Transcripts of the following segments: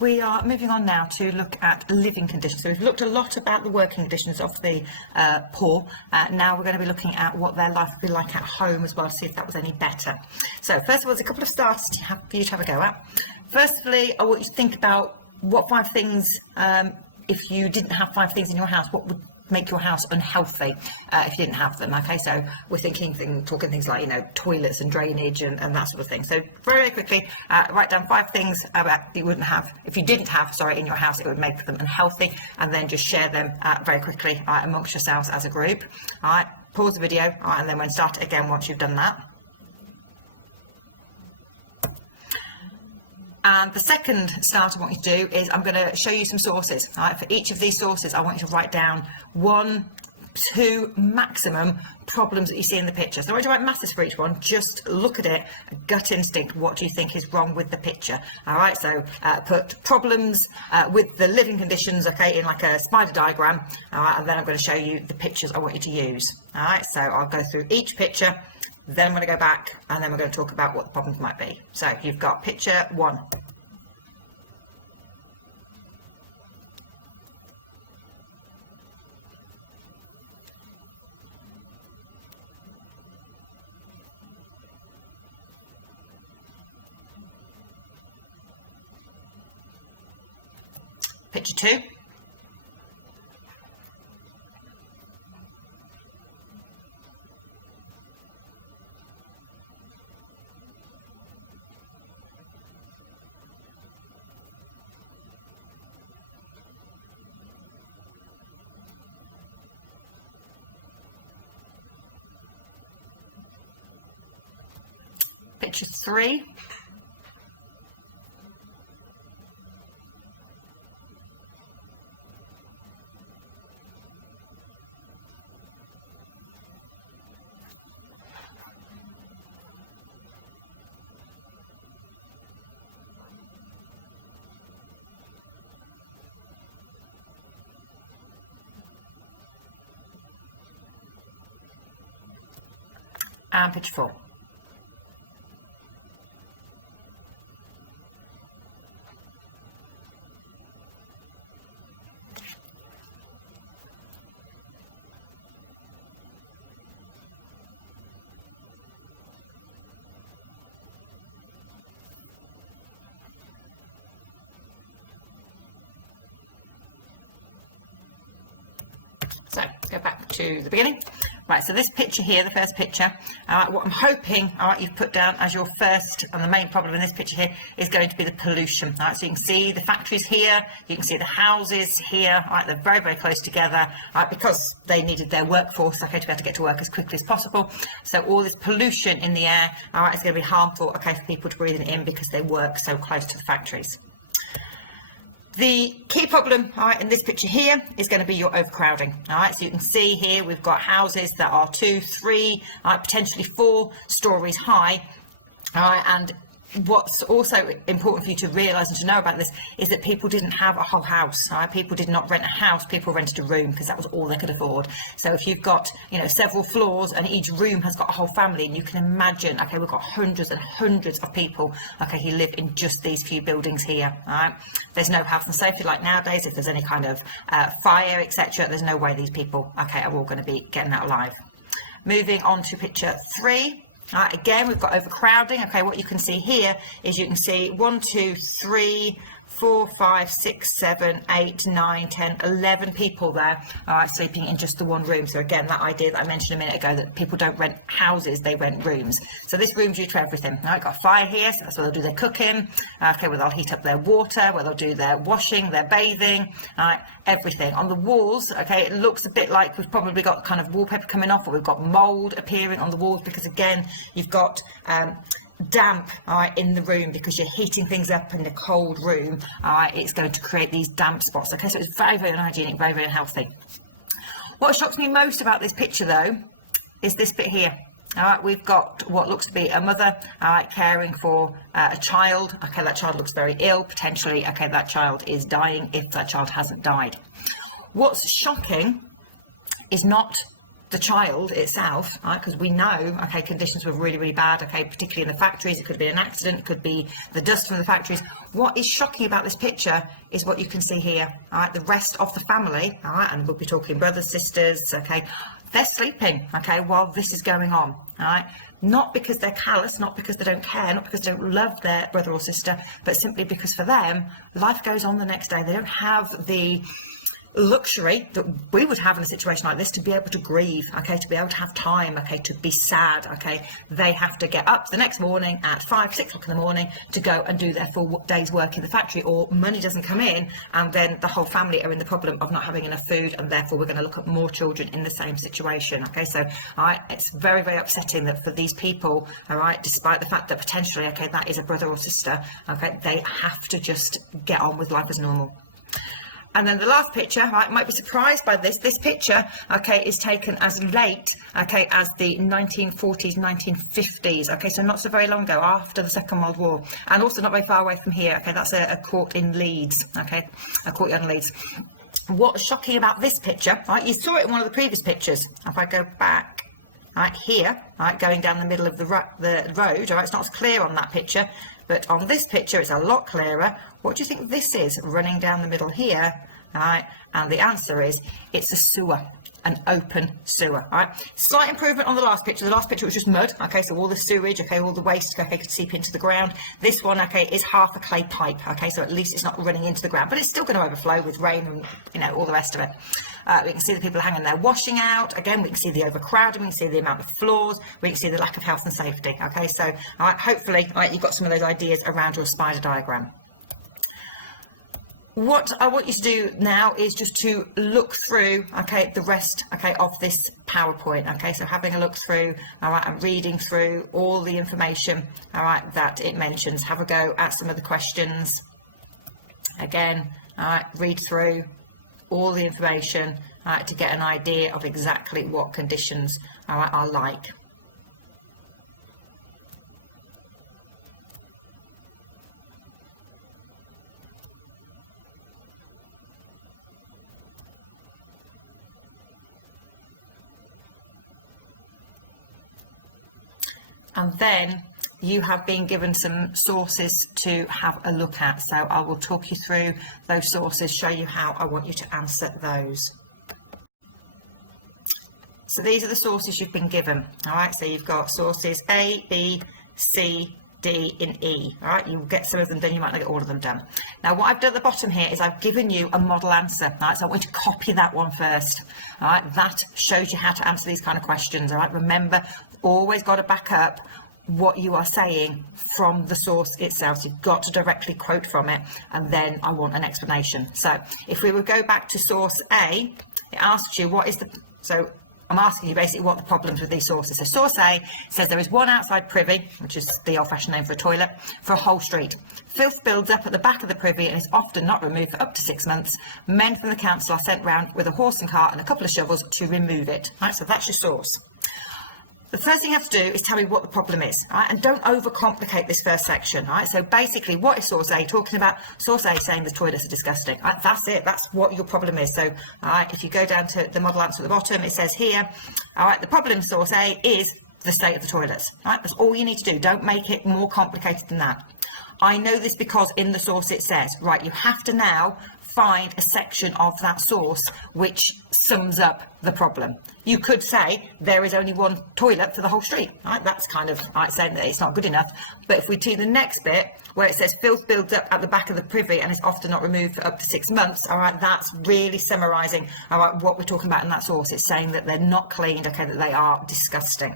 We are moving on now to look at living conditions. So we've looked a lot about the working conditions of the poor. Now we're going to be looking at what their life would be like at home as well, to see if that was any better. So first of all, there's a couple of starters for you to have a go at. Firstly, I want you to think about what 5 things, if you didn't have 5 things in your house, what would make your house unhealthy if you didn't have them. Okay, so we're talking things like, you know, toilets and drainage and that sort of thing. So very quickly, write down 5 things that you wouldn't have, if you didn't have, sorry, in your house, it would make them unhealthy, and then just share them very quickly amongst yourselves as a group. All right, pause the video, all right, and then we'll start it again once you've done that. And the second start I want you to do is I'm going to show you some sources. All right, for each of these sources, I want you to write down 1, 2 maximum problems that you see in the picture. So I don't want you to write masses for each one, just look at it, gut instinct, what do you think is wrong with the picture? All right, so put problems with the living conditions, okay, in like a spider diagram, all right, and then I'm going to show you the pictures I want you to use. All right, so I'll go through each picture, then I'm going to go back, and then we're going to talk about what the problems might be. So you've got picture 1. Picture 2. Picture 3. And picture 4. So let's go back to the beginning. Right, so this picture here, the first picture, what I'm hoping, you've put down as your first and the main problem in this picture here is going to be the pollution. All right, so you can see the factories here, you can see the houses here, all right, they're very, very close together, because they needed their workforce, okay, to be able to get to work as quickly as possible. So all this pollution in the air, all right, is going to be harmful, okay, for people to breathe it in because they work so close to the factories. The key problem, all right, in this picture here is going to be your overcrowding. All right, so you can see here we've got houses that are 2, 3, potentially 4 stories high. All right, and what's also important for you to realise and to know about this is that people didn't have a whole house. Right? People did not rent a house, people rented a room because that was all they could afford. So if you've got, you know, several floors and each room has got a whole family, and you can imagine, okay, we've got hundreds and hundreds of people, okay, who live in just these few buildings here. Right? There's no health and safety like nowadays. If there's any kind of fire, etc., there's no way these people, okay, are all going to be getting out alive. Moving on to picture 3. Right, again, we've got overcrowding. Okay, what you can see here is you can see 1, 2, 3, 4, 5, 6, 7, 8, 9, 10, 11 people there, all right, sleeping in just the one room. So again, that idea that I mentioned a minute ago, that people don't rent houses, they rent rooms. So this room's used for everything. All right, got a fire here, so that's where they'll do their cooking. Okay, where they'll heat up their water, where they'll do their washing, their bathing, all right, everything. On the walls, okay, it looks a bit like we've probably got kind of wallpaper coming off, or we've got mold appearing on the walls, because again, you've got damp, all right, in the room, because you're heating things up in a cold room. All right, it's going to create these damp spots. Okay, so it's very, very unhygienic, very, very unhealthy. What shocks me most about this picture, though, is this bit here. All right, we've got what looks to be a mother, all right, caring for a child. Okay, that child looks very ill, potentially. Okay, that child is dying if that child hasn't died. What's shocking is not the child itself, right? Because we know, okay, conditions were really, really bad, okay, particularly in the factories. It could be an accident, it could be the dust from the factories. What is shocking about this picture is what you can see here, all right? The rest of the family, all right, and we'll be talking brothers, sisters, okay, they're sleeping, okay, while this is going on, all right? Not because they're callous, not because they don't care, not because they don't love their brother or sister, but simply because for them, life goes on the next day. They don't have the luxury that we would have in a situation like this to be able to grieve, okay, to be able to have time, okay, to be sad, okay. They have to get up the next morning at 5, 6 o'clock in the morning to go and do their full day's work in the factory, or money doesn't come in, and then the whole family are in the problem of not having enough food, and therefore we're going to look at more children in the same situation, okay. So all right, it's very, very upsetting that for these people, all right, despite the fact that potentially, okay, that is a brother or sister, okay, they have to just get on with life as normal. And then the last picture, right, might be surprised by this. This picture, okay, is taken as late, okay, as the 1940s, 1950s. Okay, so not so very long ago, after the Second World War, and also not very far away from here. Okay, that's a court in Leeds. Okay, a courtyard in Leeds. What's shocking about this picture, right? You saw it in one of the previous pictures. If I go back, right here, right, going down the middle of the road, right, it's not as clear on that picture. But on this picture, it's a lot clearer. What do you think this is running down the middle here? All right, and the answer is it's a sewer, an open sewer. All right, slight improvement on the last picture. The last picture was just mud. Okay, so all the sewage, okay, all the waste, okay, could seep into the ground. This one, okay, is half a clay pipe. Okay, so at least it's not running into the ground, but it's still going to overflow with rain and, you know, all the rest of it. We can see the people hanging there washing out. Again, we can see the overcrowding. We can see the amount of floors. We can see the lack of health and safety. Okay, so all right, hopefully, all right, you've got some of those ideas around your spider diagram. What I want you to do now is just to look through, okay, the rest, okay, of this PowerPoint. Okay, so having a look through, all right, and reading through all the information, all right, that it mentions. Have a go at some of the questions. Again, all right, read through all the information, all right, to get an idea of exactly what conditions, all right, are like. And then you have been given some sources to have a look at. So I will talk you through those sources, show you how I want you to answer those. So these are the sources you've been given. All right, so you've got sources A, B, C, D, and E. All right, you'll get some of them done, you might not get all of them done. Now, what I've done at the bottom here is I've given you a model answer. All right, so I want you to copy that one first. All right, that shows you how to answer these kind of questions. All right, remember, always got to back up what you are saying from the source itself. So you've got to directly quote from it, and then I want an explanation. So if we would go back to source A, it asks you what is the, so I'm asking you basically what the problems with these sources. So source A says there is one outside privy, which is the old-fashioned name for a toilet, for a whole street. Filth builds up at the back of the privy and is often not removed for up to 6 months. Men from the council are sent round with a horse and cart and a couple of shovels to remove it. Right, so that's your source. The first thing you have to do is tell me what the problem is, right? And don't overcomplicate this first section, right? So basically, what is source A talking about? Source A saying the toilets are disgusting, right? That's it. That's what your problem is. So, all right, if you go down to the model answer at the bottom, it says here, all right, the problem, source A, is the state of the toilets, right? That's all you need to do. Don't make it more complicated than that. I know this because in the source it says, right, you have to now find a section of that source which sums up the problem. You could say there is only one toilet for the whole street, right? That's kind of like saying that it's not good enough. But if we do the next bit where it says filth builds up at the back of the privy and is often not removed for up to 6 months, all right, that's really summarising, all right, what we're talking about in that source. It's saying that they're not cleaned, okay, that they are disgusting.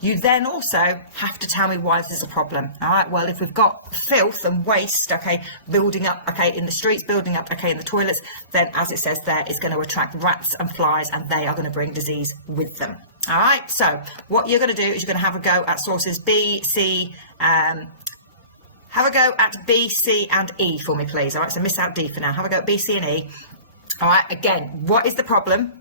You then also have to tell me why this is a problem. All right, well, if we've got filth and waste, okay, building up, okay, in the streets, building up, okay, in the toilets, then as it says there, it's going to attract rats and flies, and they are going to bring disease with them. All right, so what you're going to do is you're going to have a go at sources B, C, have a go at B, C, and E for me, please. All right, so miss out D for now. Have a go at B, C, and E. All right, again, what is the problem?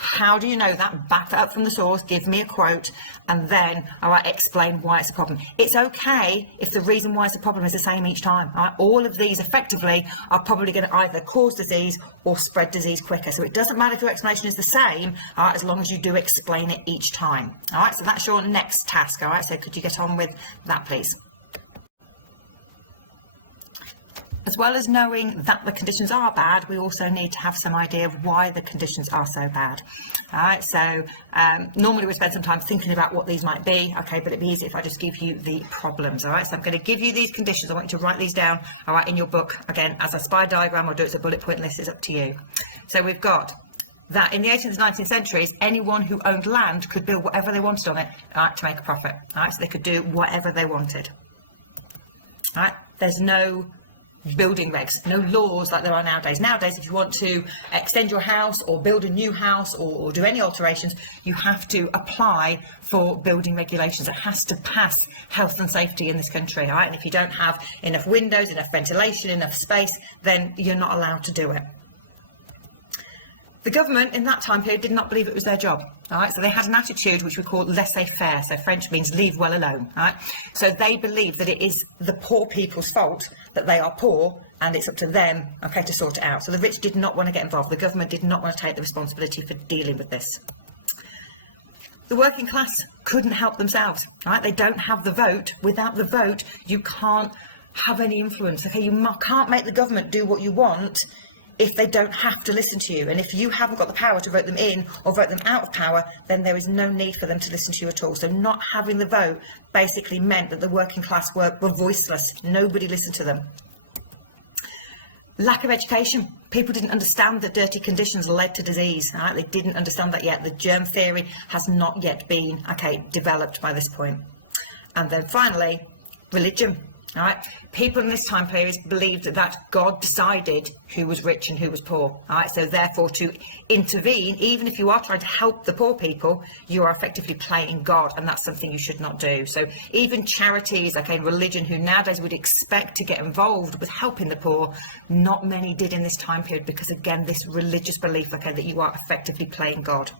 How do you know that? Back that up from the source, give me a quote, and then explain why it's a problem. It's okay if the reason why it's a problem is the same each time. All of these effectively are probably going to either cause disease or spread disease quicker. So it doesn't matter if your explanation is the same, as long as you do explain it each time. All right, so that's your next task. All right, so could you get on with that, please? As well as knowing that the conditions are bad, we also need to have some idea of why the conditions are so bad. All right, so normally we spend some time thinking about what these might be, okay, but it'd be easy if I just give you the problems. All right, so I'm going to give you these conditions. I want you to write these down, all right, in your book, again, as a spider diagram, or do it as a bullet point list, it's up to you. So we've got that in the 18th and 19th centuries, anyone who owned land could build whatever they wanted on it, all right, to make a profit. All right, so they could do whatever they wanted. All right, there's no building regs, no laws like there are nowadays. Nowadays, if you want to extend your house or build a new house or do any alterations, you have to apply for building regulations. It has to pass health and safety in this country, all right? And if you don't have enough windows, enough ventilation, enough space, then you're not allowed to do it. The government in that time period did not believe it was their job. All right, so they had an attitude which we call laissez-faire. So French means leave well alone. All right, so they believe that it is the poor people's fault that they are poor, and it's up to them, okay, to sort it out. So the rich did not want to get involved. The government did not want to take the responsibility for dealing with this. The working class couldn't help themselves. All right, they don't have the vote. Without the vote, you can't have any influence. Okay, you can't make the government do what you want if they don't have to listen to you. And if you haven't got the power to vote them in or vote them out of power, then there is no need for them to listen to you at all. So not having the vote basically meant that the working class were voiceless. Nobody listened to them. Lack of education. People didn't understand that dirty conditions led to disease. Right? They didn't understand that yet. The germ theory has not yet been, developed by this point. And then finally, religion. All right, people in this time period believed that God decided who was rich and who was poor. All right, so therefore to intervene, even if you are trying to help the poor people, you are effectively playing God, and that's something you should not do. So even charities, religion, who nowadays would expect to get involved with helping the poor, not many did in this time period, because again, this religious belief, that you are effectively playing God.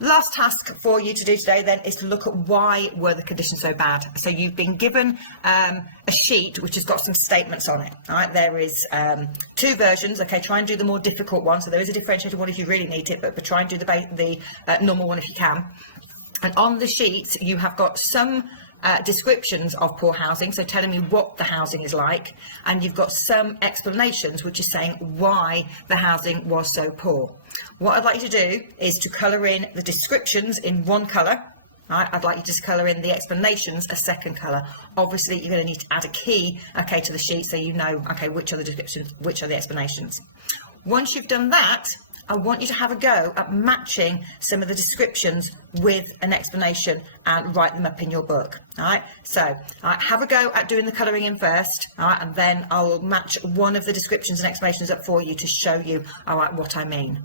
Last task for you to do today then is to look at why were the conditions so bad. So you've been given a sheet which has got some statements on it. All right, there is two versions. Try and do the more difficult one. So there is a differentiated one if you really need it, but try and do the normal one if you can. And on the sheet you have got some descriptions of poor housing, so telling you what the housing is like, and you've got some explanations which is saying why the housing was so poor. What I'd like you to do is to colour in the descriptions in one colour. Right, I'd like you to colour in the explanations a second colour. Obviously you're going to need to add a key to the sheet so you know which are the descriptions, which are the explanations. Once you've done that, I want you to have a go at matching some of the descriptions with an explanation and write them up in your book. All right, so have a go at doing the colouring in first, all right, and then I'll match one of the descriptions and explanations up for you to show you, all right, what I mean.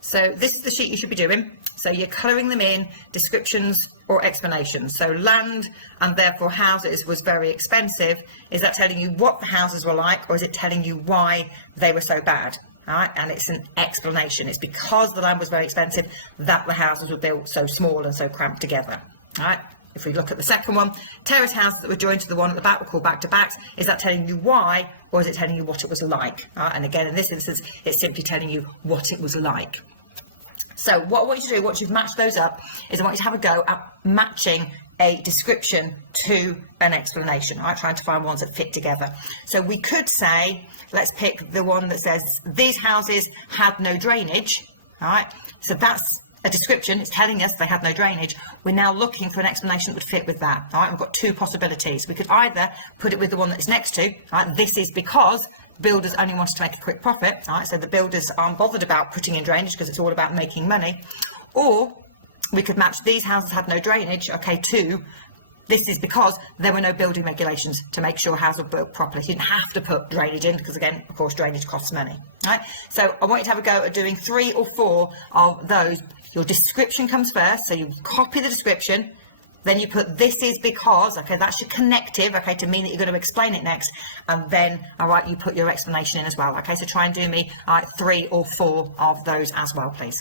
So this is the sheet you should be doing. So you're colouring them in, descriptions or explanations. So land and therefore houses was very expensive. Is that telling you what the houses were like, or is it telling you why they were so bad? All right, and it's an explanation. It's because the land was very expensive that the houses were built so small and so cramped together. All right, if we look at the second one, terrace houses that were joined to the one at the back were called back-to-backs. Is that telling you why, or is it telling you what it was like? All right, and again, in this instance, it's simply telling you what it was like. So what I want you to do, once you've matched those up, is I want you to have a go at matching a description to an explanation. All right, trying to find ones that fit together. So we could say, let's pick the one that says, these houses had no drainage. All right, so that's a description. It's telling us they had no drainage. We're now looking for an explanation that would fit with that. All right, we've got two possibilities. We could either put it with the one that it's next to. All right, this is because builders only wanted to make a quick profit. All right, so the builders aren't bothered about putting in drainage because it's all about making money. Or we could match these houses had no drainage, to this is because there were no building regulations to make sure houses were built properly. You didn't have to put drainage in because, again, of course, drainage costs money. All right, so I want you to have a go at doing 3 or 4 of those. Your description comes first, so you copy the description, then you put this is because, okay, that's your connective, okay, to mean that you're going to explain it next, and then, all right, you put your explanation in as well, okay, so try and do me 3 or 4 of those as well, please.